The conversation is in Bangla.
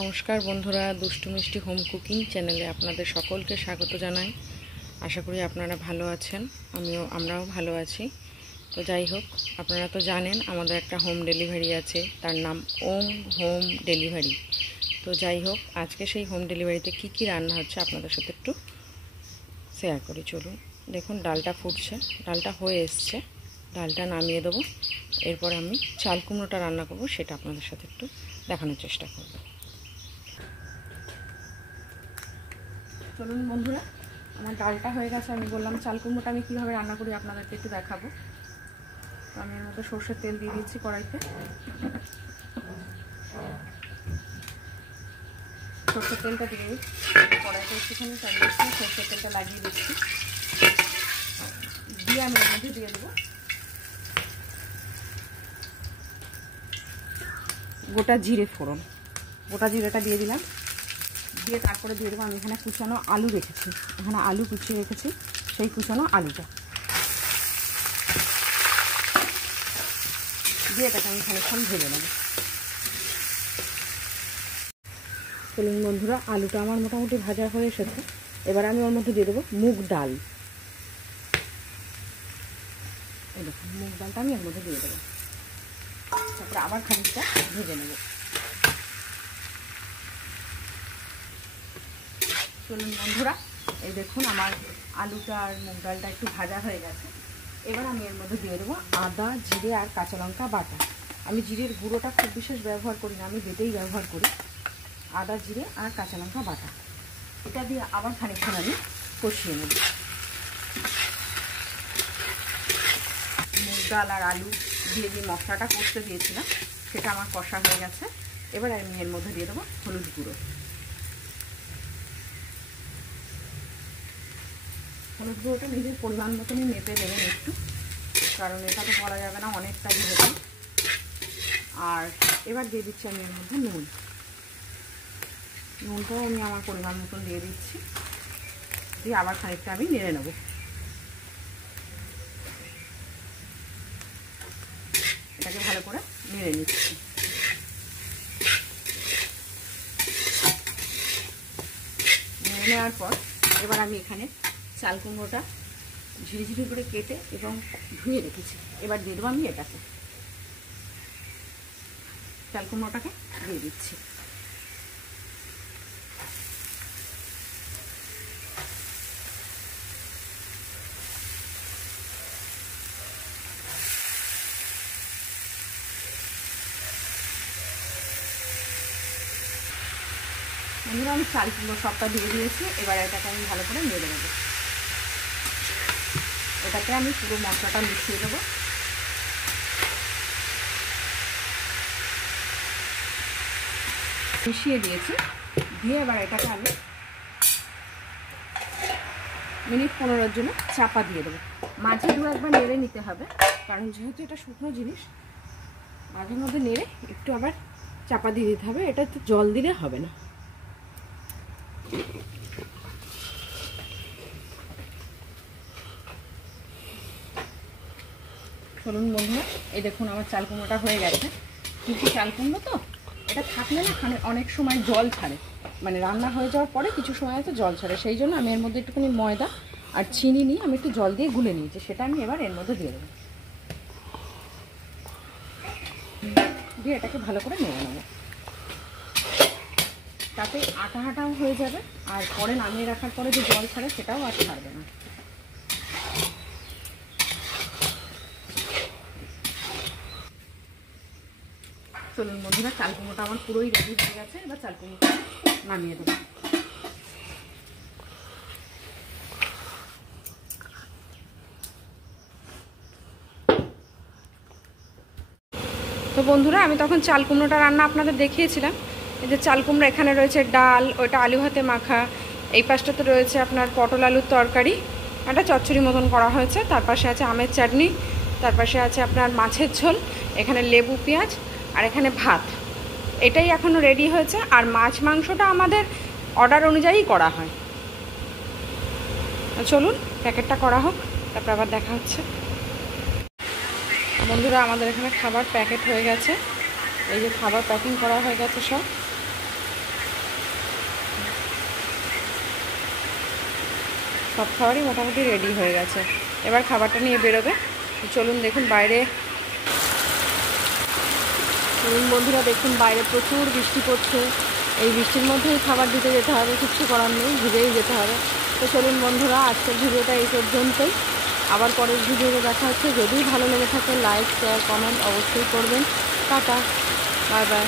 নমস্কার বন্ধুরা, দুষ্টু মিষ্টি হোম কুকিং চ্যানেলে আপনাদের সকলকে স্বাগত জানাই। আশা করি আপনারা ভালো আছেন, আমরাও ভালো আছি। তো যাই হোক, আপনারা তো জানেন আমাদের একটা হোম ডেলিভারি আছে, তার নাম ওম হোম ডেলিভারি। তো যাই হোক, আজকে সেই হোম ডেলিভারিতে কি কি রান্না হচ্ছে আপনাদের সাথে একটু শেয়ার করি। চলুন। দেখুন, ডালটা ফুটছে, ডালটা হয়ে এসছে, ডালটা নামিয়ে দেবো। এরপর আমি চাল কুমড়োটা রান্না করব, সেটা আপনাদের সাথে একটু দেখানোর চেষ্টা করব। চলুন বন্ধুরা, আমার ডালটা হয়ে গেছে। আমি বললাম চাল কুমড়োটা আমি কীভাবে রান্না করি আপনাদেরকে একটু দেখাবো। তো আমি এর মধ্যে সর্ষের তেল দিয়ে দিচ্ছি কড়াইতে। সর্ষের তেলটা দিয়ে কড়াইতে একটুখানি চালিয়েছি, সর্ষের তেলটা লাগিয়ে দিচ্ছি। দিয়ে আমি এর মধ্যে দিয়ে দেবো গোটা জিরে ফোড়ন। গোটা জিরেটা দিয়ে দিলাম, দিয়ে তারপরে দিয়ে দেবো আমি এখানে কুচানো আলু রেখেছি, এখানে আলু কুচিয়ে রেখেছি, সেই কুচানো আলুটা দিয়ে এটাকে আমি খানিকক্ষণ ভেজে নেব। চলুন বন্ধুরা, আলুটা আমার মোটামুটি ভাজা হয়ে এসেছে। এবার আমি ওর মধ্যে দিয়ে দেবো মুগ ডাল। এই দেখুন, মুগ ডালটা আমি এর মধ্যে দিয়ে দেবো, তারপরে আবার খানিকটা ভেজে নেব। চলুন বন্ধুরা, এই দেখুন আমার আলুটা আর মুগ ডালটা একটু ভাজা হয়ে গেছে। এবার আমি এর মধ্যে দিয়ে দেবো আদা, জিরে আর কাঁচা লঙ্কা বাটা। আমি জিরের গুঁড়োটা খুব বিশেষ ব্যবহার করি না, আমি বেটেই ব্যবহার করি। আদা, জিরে আর কাঁচা লঙ্কা বাটা, এটা দিয়ে আবার খানিকক্ষণ আমি কষিয়ে নেব। মুগ ডাল আর আলু দিয়ে যে মশলাটা কষতে দিয়েছিলাম, সেটা আমার কষা হয়ে গেছে। এবার আমি এর মধ্যে দিয়ে দেবো হলুদ গুঁড়ো। হলুদ গুঁড়োটা নিজের পরিমাণ মতনই মেপে দেবেন একটু, কারণ এটা তো বলা যাবে না অনেকটা দিয়ে দেবেন। আর এবার দিয়ে দিচ্ছি আমি এর মধ্যে নুনটাও আমি আমার পরিমাণ মতন দিয়ে দিচ্ছি, দিয়ে আবার খানিকটা আমি নেড়ে নেব। এটাকে ভালো করে নেড়ে নিচ্ছি। নেড়ে নেওয়ার পর এবার আমি এখানে চাল কুমড়োটা ঝিরিঝিরি করে কেটে এবং ধুয়ে রেখেছি, এবার দিয়ে দেবো আমি এটাকে, চাল কুমড়োটাকে দিয়ে দিচ্ছি। বন্ধুরা, আমি চাল কুমড়ো সবটা দিয়ে দিয়েছি, এবার এটাকে আমি ভালো করে নেড়ে নেবো। এটাকে আমি পুরো মশলাটা মিশিয়ে দেবো। মিশিয়ে দিয়েছি, দিয়ে এবার এটাকে আমি মিনিট 15-এর জন্য চাপা দিয়ে দেবো। মাঝে দু একবার নেড়ে নিতে হবে, কারণ যেহেতু এটা শুকনো জিনিস, মাঝে মধ্যে নেড়ে একটু আবার চাপা দিয়ে দিতে হবে। এটা তো জল দিলে হবে না। চলুন বন্ধুরা, এই দেখুন আমার চাল কুমড়োটা হয়ে গেছে। কিন্তু চাল কুমড়ো তো এটা থাকলে না অনেক সময় জল ছাড়ে, মানে রান্না হয়ে যাওয়ার পরে কিছু সময় হয়তো জল ছাড়ে। সেই জন্য আমি এর মধ্যে একটুখানি ময়দা আর চিনি নিয়ে আমি একটু জল দিয়ে গুলে নিয়েছি, সেটা আমি এবার এর মধ্যে দিয়ে দেবো, দিয়ে এটাকে ভালো করে নেড়ে নেবো। তাতে আটা আটাও হয়ে যাবে, আর পরে নামিয়ে রাখার পরে যে জল ছাড়ে সেটাও আর ছাড়বে না। চলুন বন্ধুরা, চাল কুমড়োটা আমার পুরোই রেডি হয়ে গেছে। এবার চাল কুমড়োটা নামিয়ে দেবো। তো বন্ধুরা, আমি তখন চাল কুমড়োটা রান্না আপনাদের দেখিয়েছিলাম। এই যে চাল কুমড়ো, এখানে রয়েছে ডাল, ওইটা আলু ভাতে মাখা, এই পাশটাতে রয়েছে আপনার পটল আলুর তরকারি, একটা চচ্চড়ি মতন করা হয়েছে, তার পাশে আছে আমের চাটনি, তার পাশে আছে আপনার মাছের ঝোল, এখানে লেবু পেঁয়াজ, আর এখানে ভাত। এটাই এখনও রেডি হয়েছে। আর মাছ মাংসটা আমাদের অর্ডার অনুযায়ী করা হয়। চলুন প্যাকেটটা করা হোক, তারপর আবার দেখা হচ্ছে। বন্ধুরা, আমাদের এখানে খাবার প্যাকেট হয়ে গেছে। এই যে খাবার প্যাকিং করা হয়ে গেছে সব। সব খাবারই মোটামুটি রেডি হয়ে গেছে, এবার খাবারটা নিয়ে বেরোবে। চলুন দেখুন বাইরে, চলুন বন্ধুরা দেখুন বাইরে প্রচুর বৃষ্টি পড়ছে। এই বৃষ্টির মধ্যেই খাবার দিতে যেতে হবে, কিচ্ছু করার নেই, ভিজেই যেতে হবে। তো চলুন বন্ধুরা, আজকের ভিডিওটা এই পর্যন্তই। আবার পরের ভিডিওতে দেখা হচ্ছে। যদি ভালো লেগে থাকে লাইক শেয়ার কমেন্ট অবশ্যই করবেন। Tata, bye bye.